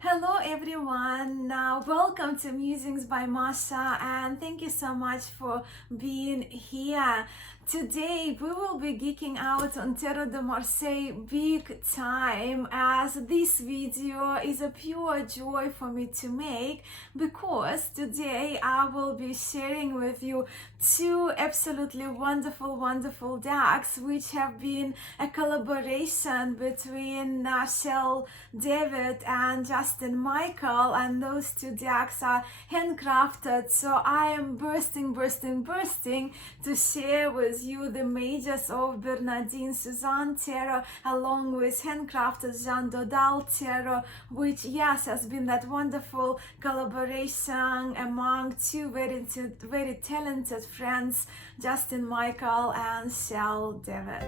Hello everyone, welcome to Musings by Masha, and thank you so much for being here. Today we will be geeking out on Tarot de Marseille big time, as this video is a pure joy for me to make, because today I will be sharing with you two absolutely wonderful decks which have been a collaboration between Shell David and Justin Michael, and those two decks are handcrafted. So I am bursting to share with you the mages of Bernadin Suzanne Tarot along with handcrafted Dodal Tarot, which yes has been that wonderful collaboration among two very talented friends, Justin Michael and Shell David.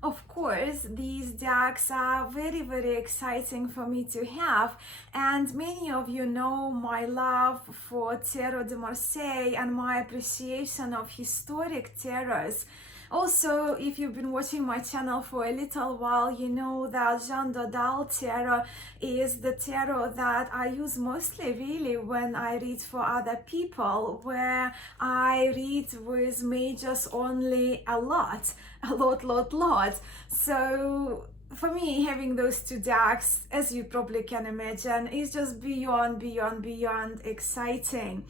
Of course, these decks are very exciting for me to have, and many of you know my love for Tarot de Marseille and my appreciation of historic tarots. Also, if you've been watching my channel for a little while, you know that Jean Dodal Tarot is the tarot that I use mostly really when I read for other people, where I read with mages only a lot. So for me, having those two decks, as you probably can imagine, is just beyond exciting.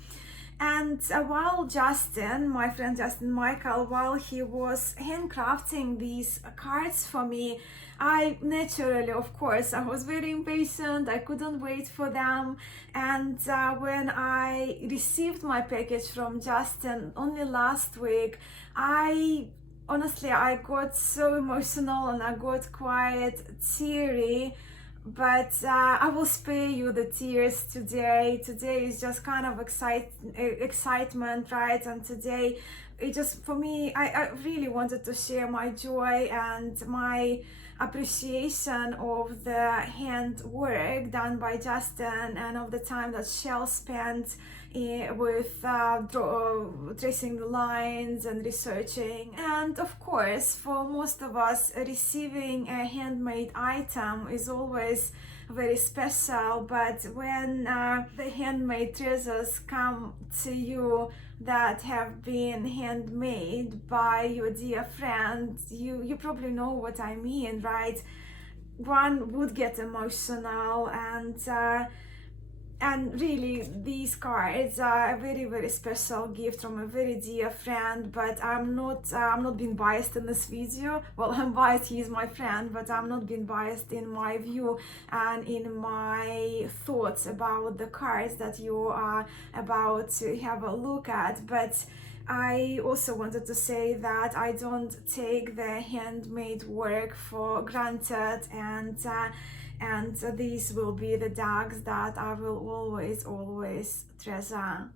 And while Justin, my friend Justin Michael, while he was handcrafting these cards for me, I naturally, of course, I was very impatient. I couldn't wait for them. And when I received my package from Justin only last week, honestly, I got so emotional and I got quite teary, but I will spare you the tears today. Today is just kind of excitement, right? And today, it just, for me, I really wanted to share my joy and my appreciation of the handwork done by Justin and of the time that Shell spent with tracing the lines and researching. And of course, for most of us, receiving a handmade item is always very special, but when the handmade treasures come to you that have been handmade by your dear friend, you probably know what I mean, right? One would get emotional, and really these cards are a very special gift from a very dear friend. But I'm not being biased in this video. Well, I'm biased, he's my friend, but I'm not being biased in my view and in my thoughts about the cards that you are about to have a look at. But I also wanted to say that I don't take the handmade work for granted, and these will be the decks that I will always treasure.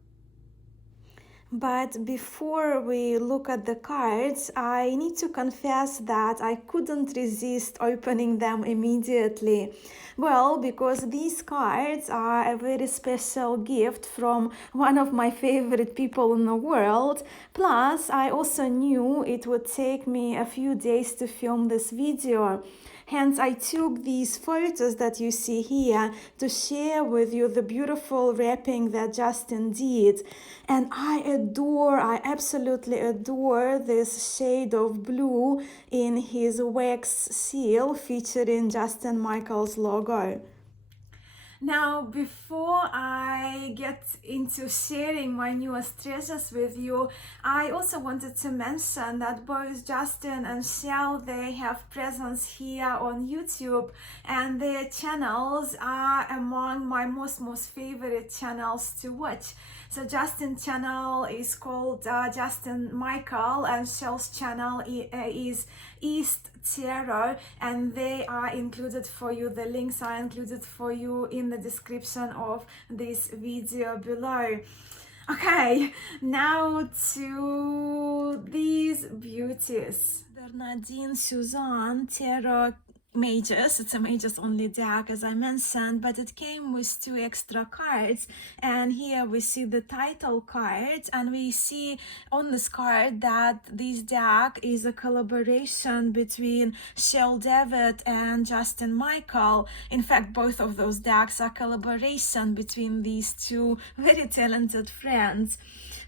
But before we look at the cards, I need to confess that I couldn't resist opening them immediately. Well, because these cards are a very special gift from one of my favorite people in the world. Plus, I also knew it would take me a few days to film this video. Hence, I took these photos that you see here to share with you the beautiful wrapping that Justin did. And I absolutely adore this shade of blue in his wax seal featuring Justin Michael's logo. Now, before I get into sharing my newest treasures with you, I also wanted to mention that both Justin and Shell, they have presence here on YouTube, and their channels are among my most favorite channels to watch. So Justin's channel is called Justin Michael, and Shell's channel is East Tarot, and they are included for you. The links are included for you in the description of this video below. Okay, now to these beauties. Bernadin Suzanne Tarot mages. It's a mages only deck, as I mentioned, but it came with 2 extra cards. And here we see the title card, and we see on this card that this deck is a collaboration between Shell David and Justin Michael. In fact, both of those decks are collaboration between these two very talented friends.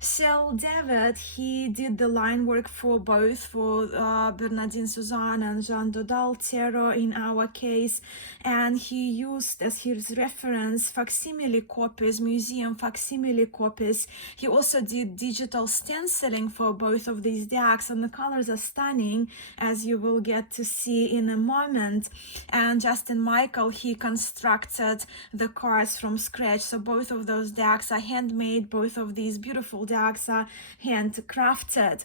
Shell David, he did the line work for both, for Bernadin Suzanne and Jean Dodal Tarot in our case, and he used as his reference facsimile copies, museum facsimile copies. He also did digital stenciling for both of these decks, and the colors are stunning, as you will get to see in a moment. And Justin Michael, he constructed the cards from scratch, so both of those decks are handmade, both of these beautiful decks are handcrafted.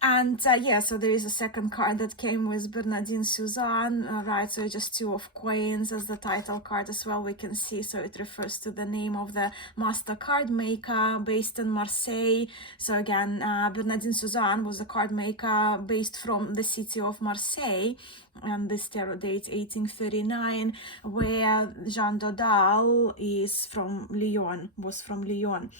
And yeah, so there is a second card that came with Bernadin Suzanne, right? So just 2 of coins as the title card as well, we can see. So it refers to the name of the master card maker based in Marseille. So again, Bernadin Suzanne was a card maker based from the city of Marseille, and this tarot date 1839, where Jean Dodal is from Lyon, was from Lyon.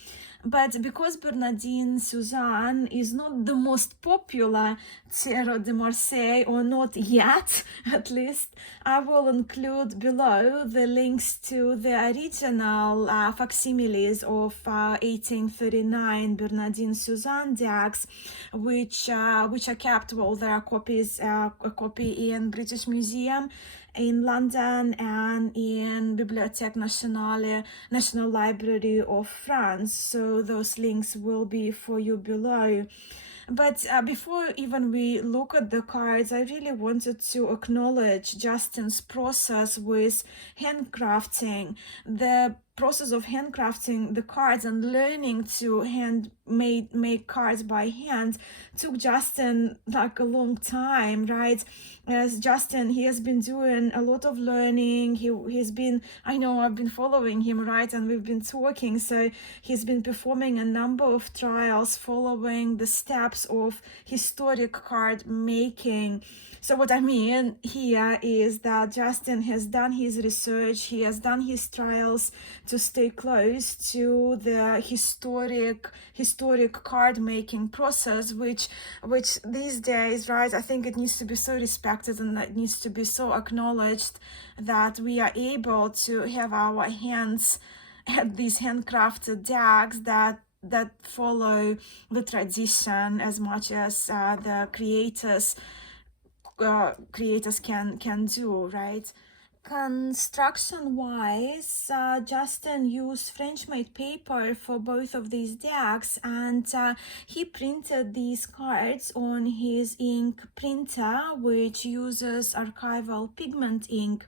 But because Bernadin Suzanne is not the most popular Tarot de Marseille, or not yet at least, I will include below the links to the original facsimiles of 1839 Bernadin Suzanne decks, which are kept, well, there are copies, a copy in British Museum in London and in Bibliothèque Nationale, National Library of France. So those links will be for you below. But before even we look at the cards, I really wanted to acknowledge Justin's process with handcrafting. The process of handcrafting the cards and learning to make cards by hand took Justin like a long time, right? As Justin, he has been doing a lot of learning. He's been, I know I've been following him, right? And we've been talking. So he's been performing a number of trials following the steps of historic card making. So what I mean here is that Justin has done his research, he has done his trials to stay close to the historic card making process, which these days, right, I think it needs to be so respected and it needs to be so acknowledged that we are able to have our hands at these handcrafted decks that follow the tradition as much as the creators can do, right? Construction wise, Justin used French made paper for both of these decks, and he printed these cards on his ink printer, which uses archival pigment ink.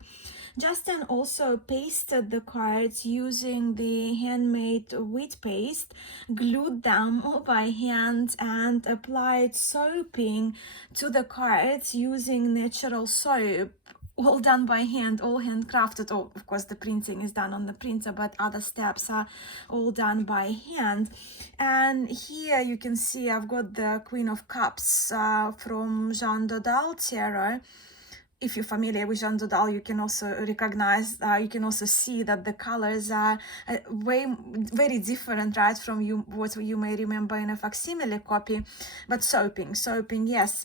Justin also pasted the cards using the handmade wheat paste, glued them all by hand, and applied soaping to the cards using natural soap. All done by hand, all handcrafted. Oh, of course, the printing is done on the printer, but other steps are all done by hand. And here you can see I've got the Queen of Cups from Jean Dodal Tarot. If you're familiar with Jean Dodal, you can also recognize, you can also see that the colors are very different, right, from what you may remember in a facsimile copy. But soaping, yes.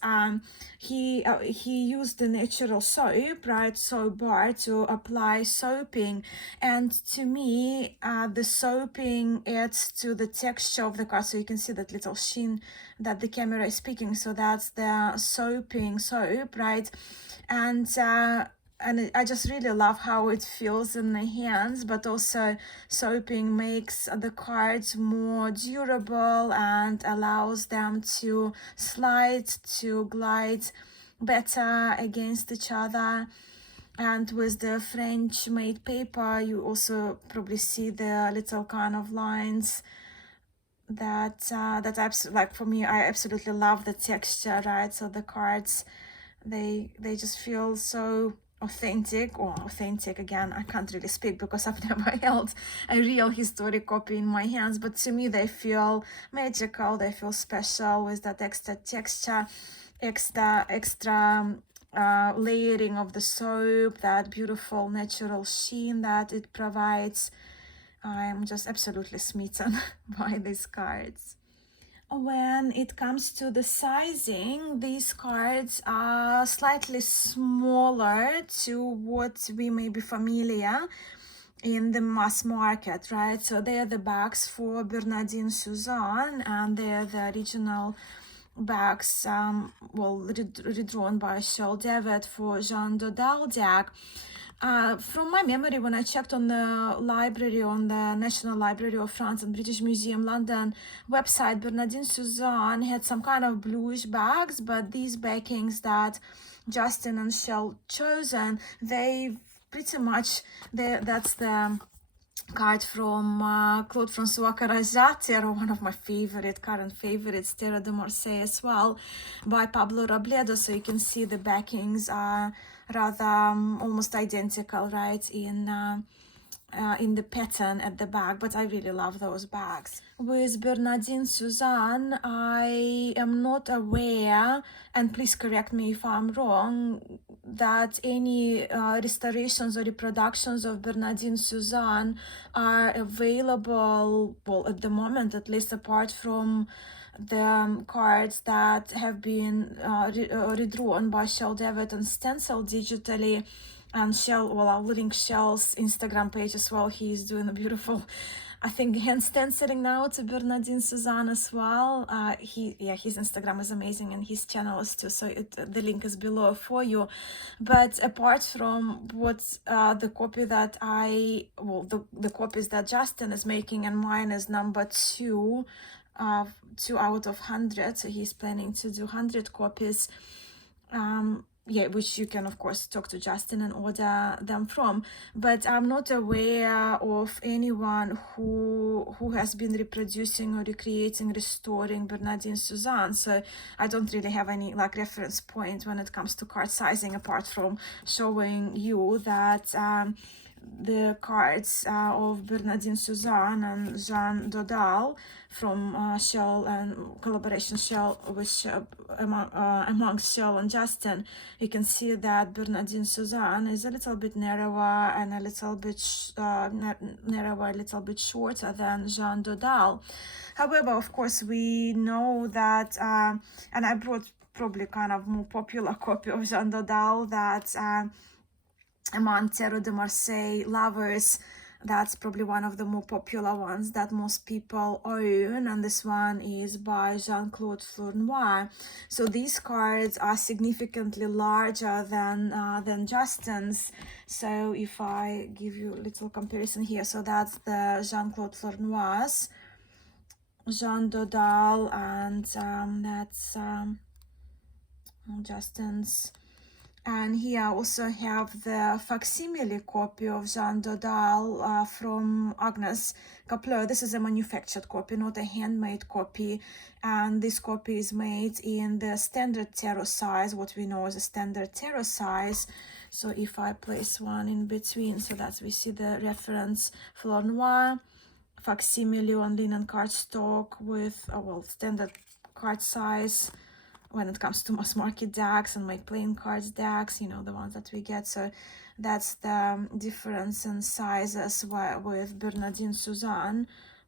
He used the natural soap, right, soap bar, to apply soaping, and to me, the soaping adds to the texture of the card. So you can see that little sheen that the camera is speaking. So that's the soap, right? And I just really love how it feels in the hands, but also soaping makes the cards more durable and allows them to slide, to glide better against each other. And with the French made paper, you also probably see the little kind of lines that like, for me, I absolutely love the texture, right? So the cards, they just feel so authentic again. I can't really speak because I've never held a real historic copy in my hands, but to me they feel magical, they feel special with that extra texture, extra layering of the soap, that beautiful natural sheen that it provides. I'm just absolutely smitten by these cards. When it comes to the sizing, these cards are slightly smaller to what we may be familiar in the mass market, right? So they're the bags for Bernadin Suzanne, and they're the original bags, well, redrawn by Charles David for Jean Dodal deck. From my memory, when I checked on the library, on the National Library of France and British Museum London website, Bernadin Suzanne had some kind of bluish bags, but these backings that Justin and Shell chosen, they pretty much, that's the card from Claude Francois Carajat, one of my current favorites, Tarot de Marseille as well, by Pablo Robledo. So you can see the backings are rather almost identical, right, in the pattern at the back, but I really love those bags. With Bernadin Suzanne, I am not aware, and please correct me if I'm wrong, that any restorations or reproductions of Bernadin Suzanne are available, well, at the moment, at least, apart from the cards that have been redrawn by Shell David and stenciled digitally. And Shell, well, I'll link Shell's Instagram page as well. He's doing a beautiful, I think, hand stenciling now to Bernadin Suzanne as well. His Instagram is amazing, and his channel is too, so the link is below for you. But apart from what the copy that the copies that Justin is making, and mine is number 2 out of 100, so he's planning to do 100 copies, which you can of course talk to Justin and order them from. But I'm not aware of anyone who has been reproducing or recreating, restoring Bernadin Suzanne, so I don't really have any reference point when it comes to card sizing, apart from showing you that the cards of Bernadin Suzanne and Jean Dodal from Shell and collaboration Shell with amongst Shell and Justin, you can see that Bernadin Suzanne is a little bit narrower and a little bit shorter than Jean Dodal. However, of course, we know that, and I brought probably kind of more popular copy of Jean Dodal that among Tarot de Marseille lovers, that's probably one of the more popular ones that most people own, and this one is by Jean-Claude Flournoy. So these cards are significantly larger than Justin's. So if I give you a little comparison here, so that's the Jean-Claude Flournoy's, Jean Dodal, and that's Justin's. And here I also have the facsimile copy of Jean Dodal from Agnes Capleur. This is a manufactured copy, not a handmade copy. And this copy is made in the standard tarot size, what we know as a standard tarot size. So if I place one in between, so that we see the reference Flournoy, facsimile on linen cardstock with standard card size when it comes to mass market decks and my plain cards decks, you know, the ones that we get. So that's the difference in sizes, with Bernadin Suzanne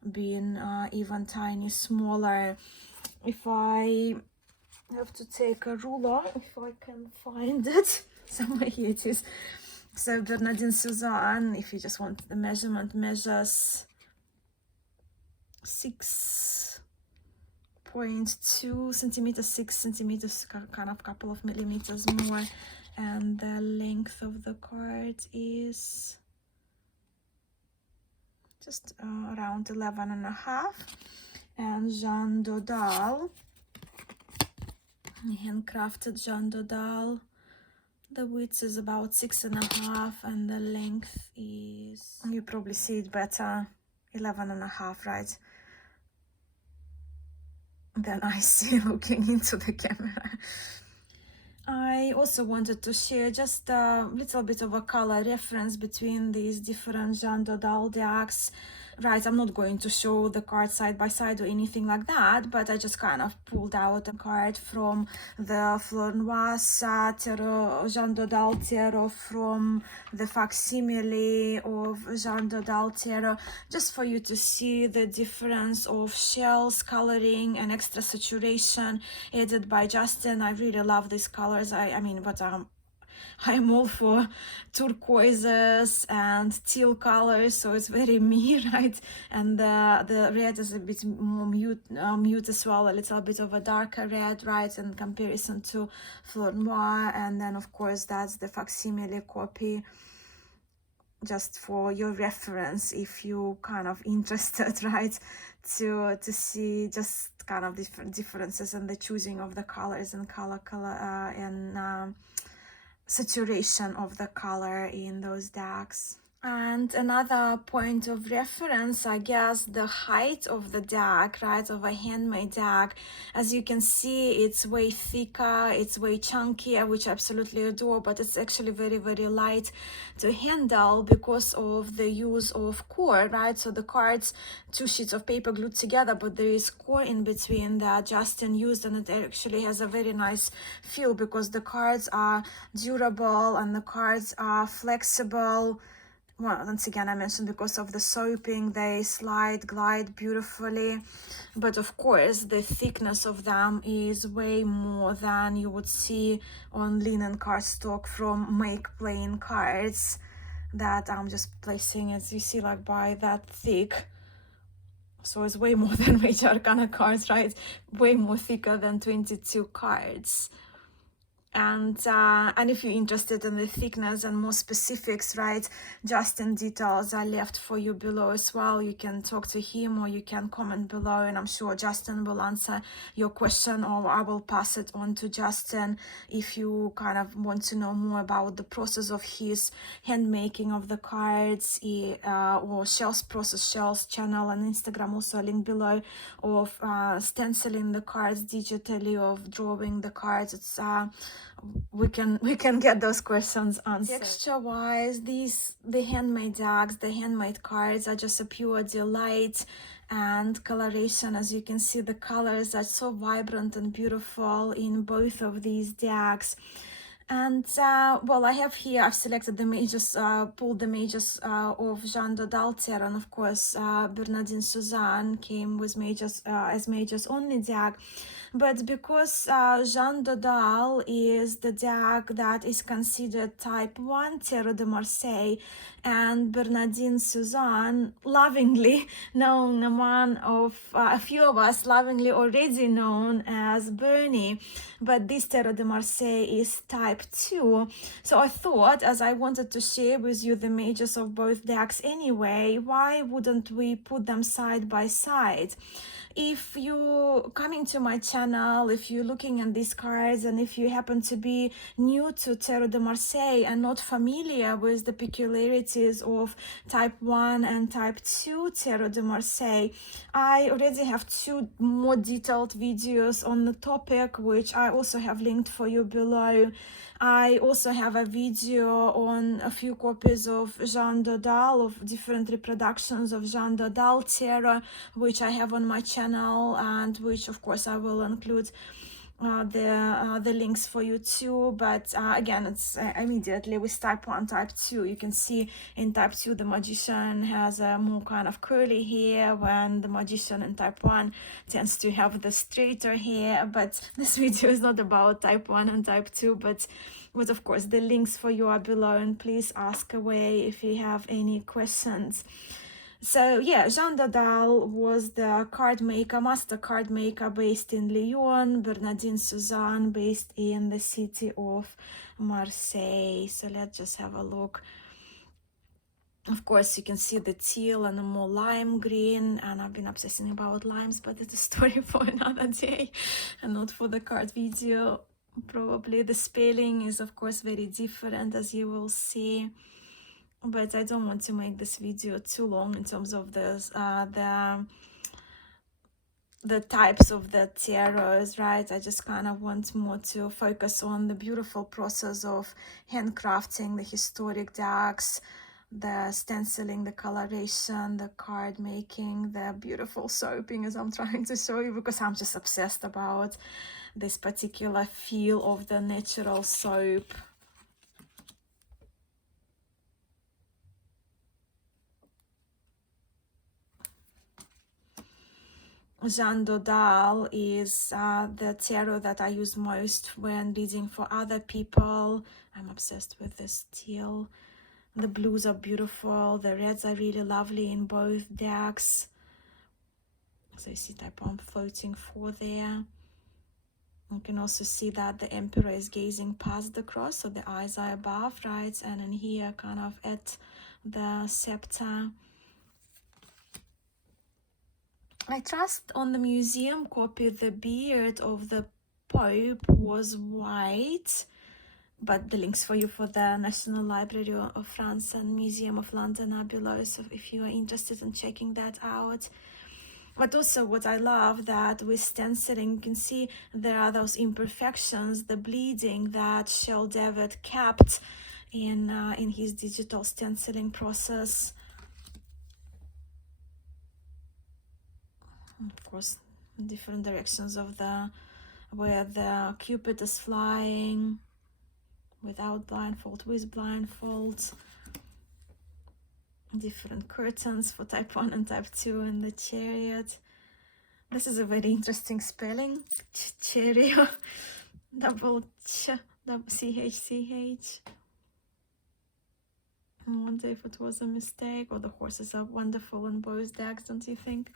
being even tiny smaller. If I have to take a ruler, if I can find it somewhere, here it is. So Bernadin Suzanne, if you just want the measurement, measures 6.2 centimeters, 6 centimeters, kind of couple of millimeters more, and the length of the card is just around 11.5. And Jean Dodal, handcrafted Jean Dodal, the width is about 6.5, and the length is, you probably see it better, 11.5, right? Than I see looking into the camera. I also wanted to share just a little bit of a color reference between these different Jean Dodal decks. right? I'm not going to show the card side by side or anything like that, but I just kind of pulled out a card from the Fleur Noise Tarot, Jean Dodal Tarot, from the facsimile of Jean Dodal Tarot, just for you to see the difference of shells, coloring, and extra saturation added by Justin. I really love these colors. I mean, but I'm all for turquoises and teal colors, so it's very me, right? And the red is a bit more mute as well, a little bit of a darker red, right, in comparison to Fleur Noir. And then of course that's the facsimile copy, just for your reference if you kind of interested, right, to see just kind of different differences in the choosing of the colors and color and saturation of the color in those decks. And another point of reference, I guess, the height of the deck, right, of a handmade deck. As you can see, it's way thicker, it's way chunkier, which I absolutely adore, but it's actually very, very light to handle because of the use of core, right? So the cards, 2 sheets of paper glued together, but there is core in between that Justin used, and it actually has a very nice feel because the cards are durable and the cards are flexible. Well, once again, I mentioned because of the soaping, they glide beautifully. But of course, the thickness of them is way more than you would see on linen cardstock from Make Plain cards that I'm just placing, as you see, like by that thick. So it's way more than Major Arcana cards, right? Way more thicker than 22 cards. And if you're interested in the thickness and more specifics, right, Justin details are left for you below as well. You can talk to him or you can comment below, and I'm sure Justin will answer your question, or I will pass it on to Justin if you kind of want to know more about the process of his hand making of the cards, or shells process, shells channel and Instagram, also a link below, of stenciling the cards digitally, of drawing the cards. It's we can get those questions answered. Texture wise, the handmade decks, the handmade cards are just a pure delight, and coloration, as you can see, the colors are so vibrant and beautiful in both of these decks. And well, I have here, I've selected the majors, pulled the majors of Jean Dodal Tarot, and of course Bernadin Suzanne came with majors, as majors only deck. But because Jean Dodal is the deck that is considered type 1 Tarot de Marseille, and Bernadin Suzanne, lovingly known, one of a few of us lovingly already known as Bernie, but this Tarot de Marseille is type 2. So I thought, as I wanted to share with you the majors of both decks anyway, why wouldn't we put them side by side? If you're coming to my channel, if you're looking at these cards, and if you happen to be new to Tarot de Marseille and not familiar with the peculiarities of type 1 and type 2 Tarot de Marseille, I already have 2 more detailed videos on the topic, which I also have linked for you below. I also have a video on a few copies of Jean Dodal, of different reproductions of Jean Dodal Tarot, which I have on my channel, and which of course I will include the links for you too. But again, it's immediately with type 1, type 2. You can see in type 2 the magician has a more kind of curly hair, when the magician in type 1 tends to have the straighter hair. But this video is not about type 1 and type 2, but of course the links for you are below, and please ask away if you have any questions. So yeah, Jean Dodal was the card maker, master card maker, based in Lyon. Bernadin Suzanne based in the city of Marseille. So let's just have a look. Of course, you can see the teal and the more lime green, and I've been obsessing about limes, but it's a story for another day and not for the card video. Probably the spelling is of course very different, as you will see. But I don't want to make this video too long in terms of this, the types of the tarots, right? I just kind of want more to focus on the beautiful process of handcrafting the historic decks, the stenciling, the coloration, the card making, the beautiful soaping, as I'm trying to show you, because I'm just obsessed about this particular feel of the natural soap. Jean Dodal is the tarot that I use most when reading for other people. I'm obsessed with this teal. The blues are beautiful. The reds are really lovely in both decks. So you see type 1 floating 4 there. You can also see that the Emperor is gazing past the cross, so the eyes are above, right? And in here, kind of at the scepter. I trust on the museum copy the beard of the Pope was white, but the links for you for the National Library of France and Museum of London are below, so if you are interested in checking that out. But also what I love that with stenciling, you can see there are those imperfections, the bleeding that Shell David kept in his digital stenciling process. Of course, different directions of the where the Cupid is flying, without blindfold, with blindfold. Different curtains for type 1 and type 2 in the Chariot. This is a very interesting spelling. Chariot. Double ch, double ch. I wonder if it was a mistake, or the horses are wonderful in both decks, don't you think?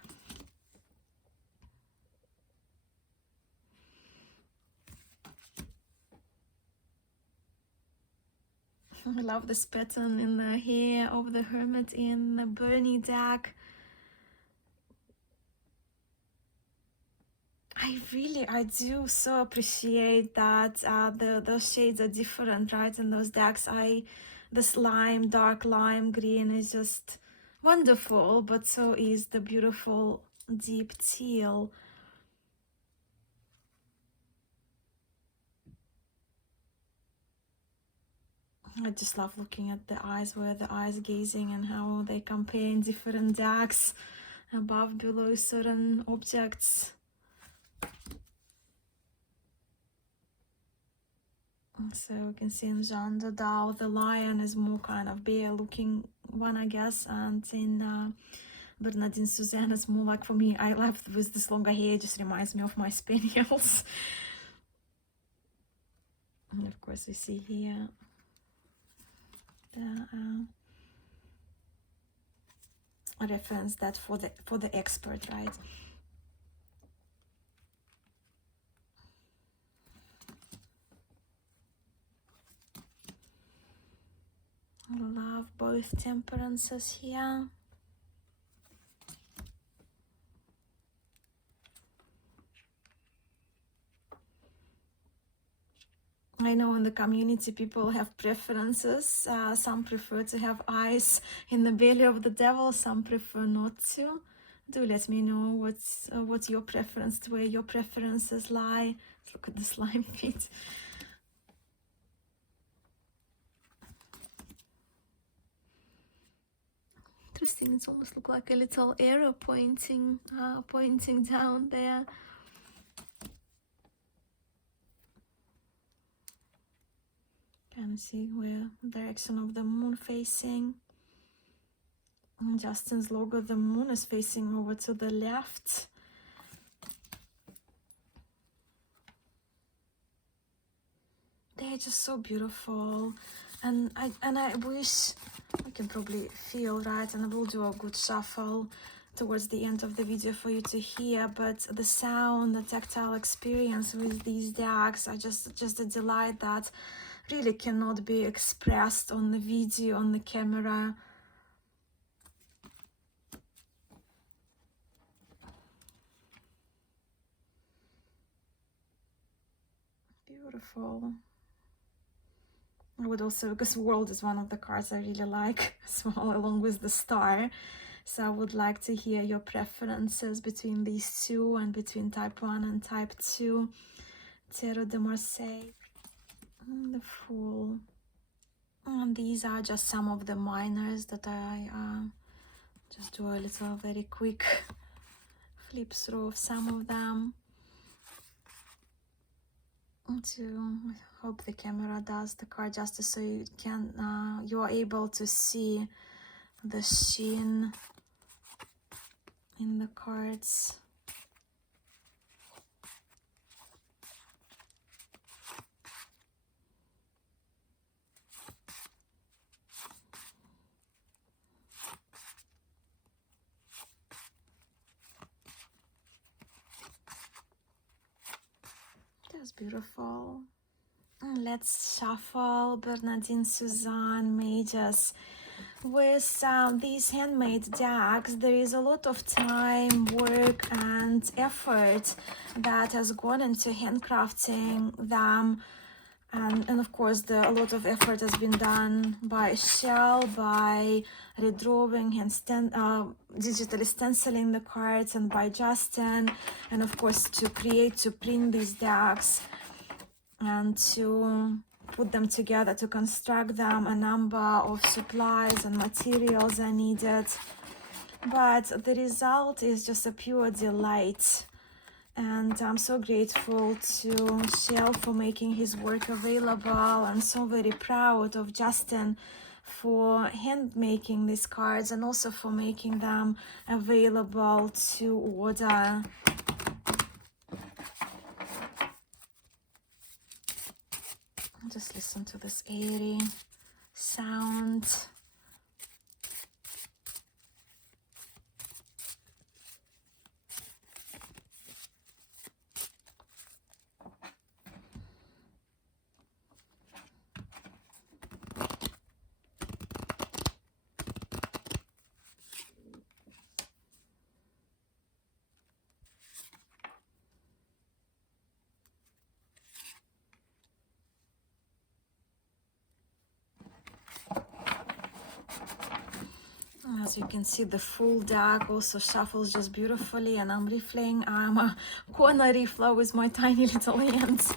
I love this pattern in the hair of the Hermit in the Bernie deck. I do so appreciate that the shades are different, right? In those decks, this lime, dark lime green is just wonderful, but so is the beautiful deep teal. I just love looking at the eyes, where the eyes gazing, and how they compare in different decks, above, below certain objects. So you can see in Jean Dodal, the lion is more kind of bear looking one, I guess, and in Bernadin Suzanne is more like, for me, I love with this longer hair, it just reminds me of my spaniels. And of course we see here the reference that for the expert, right? I love both temperances here. I know in the community people have preferences. Some prefer to have eyes in the belly of the devil, some prefer not to. Do let me know what's your preference, where your preferences lie. Let's look at the slime feet. Interesting, it's almost look like a little arrow pointing down there. Can see where the direction of the moon facing. And Justin's logo, the moon is facing over to the left. They're just so beautiful, and I wish I can probably feel, right, and I will do a good shuffle towards the end of the video for you to hear, but the sound, the tactile experience with these decks are just a delight that really cannot be expressed on the video, on the camera. Beautiful. I would also, because World is one of the cards I really like as well, along with the Star. So I would like to hear your preferences between these two, and between type 1 and type 2. Tarot de Marseille. And the Fool. And these are just some of the minors that I just do a little very quick flip through of some of them to hope the camera does the card justice, so you can you are able to see the sheen in the cards. That's beautiful. And let's shuffle Bernadin Suzanne Mages. With these handmade decks, there is a lot of time, work and effort that has gone into handcrafting them, and of course a lot of effort has been done by Shell, by redrawing and digitally stenciling the cards, and by Justin, and of course to print these decks and to put them together, to construct them. A number of supplies and materials are needed, but the result is just a pure delight. And I'm so grateful to Shell for making his work available, and so very proud of Justin for hand making these cards and also for making them available to order. Just listen to this airy sound. As you can see, the full deck also shuffles just beautifully, and I'm riffling. I'm a corner riffler with my tiny little hands,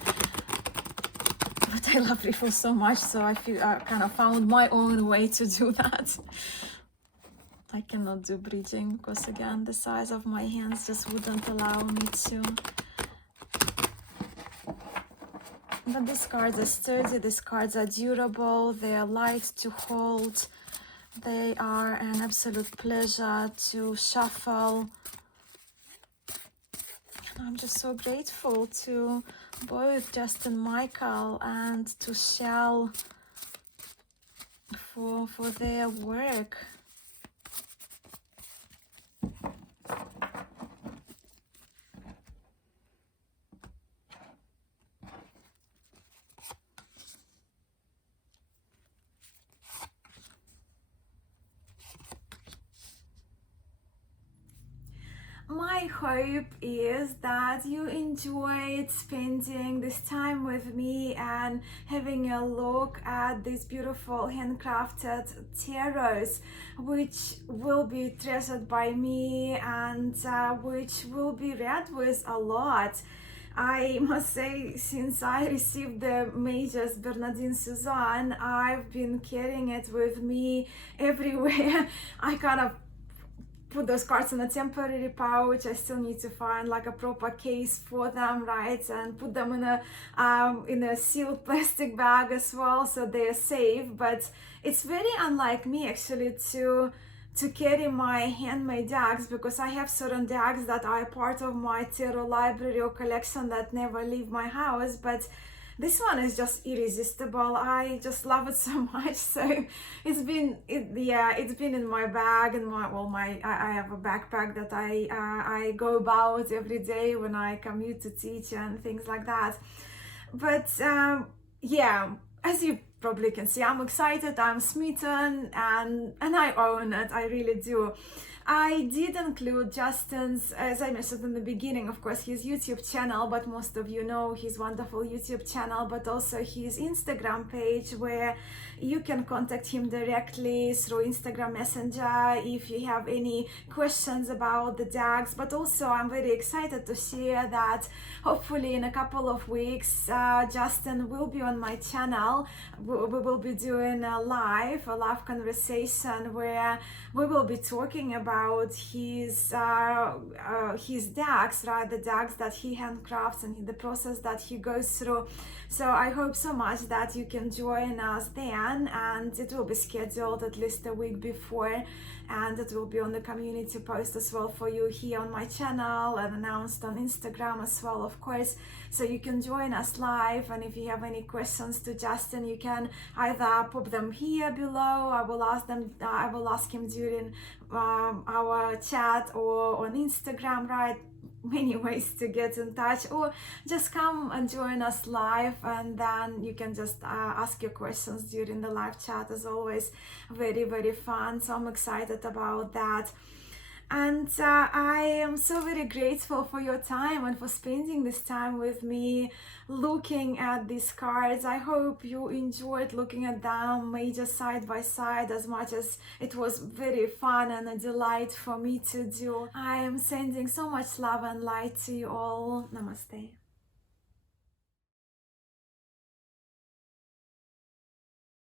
but I love riffles so much, so I feel I kind of found my own way to do that. I cannot do bridging because, again, the size of my hands just wouldn't allow me to. But these cards are sturdy, these cards are durable, they are light to hold. They are an absolute pleasure to shuffle. And I'm just so grateful to both Justin Michael and to Shell for their work. My hope is that you enjoyed spending this time with me and having a look at these beautiful handcrafted tarots, which will be treasured by me and which will be read with a lot. I must say, since I received the Mages Bernadin Suzanne, I've been carrying it with me everywhere. I kind of put those cards in a temporary pouch. I still need to find like a proper case for them, right, and put them in a sealed plastic bag as well, so they're safe. But it's very unlike me actually to carry my handmade decks, because I have certain decks that are part of my tarot library or collection that never leave my house, but this one is just irresistible. I just love it so much. So it's been in my bag, and I have a backpack that I go about every day when I commute to teach and things like that. But yeah, as you probably can see, I'm excited, I'm smitten, and I own it. I really do. I did include Justin's, as I mentioned in the beginning, of course, his YouTube channel, but most of you know his wonderful YouTube channel, but also his Instagram page where you can contact him directly through Instagram Messenger if you have any questions about the decks. But also I'm very excited to share that hopefully in a couple of weeks Justin will be on my channel. We will be doing a live conversation where we will be talking about his decks, right? The decks that he handcrafts and the process that he goes through. So I hope so much that you can join us then, and it will be scheduled at least a week before, and it will be on the community post as well for you here on my channel and announced on Instagram as well, of course. So you can join us live, and if you have any questions to Justin, you can either pop them here below. I will ask him during our chat or on Instagram, right? Many ways to get in touch, or just come and join us live, and then you can just ask your questions during the live chat. As always, very, very fun. So I'm excited about that. And I am so very grateful for your time and for spending this time with me looking at these cards. I hope you enjoyed looking at them, major side by side, as much as it was very fun and a delight for me to do. I am sending so much love and light to you all. Namaste.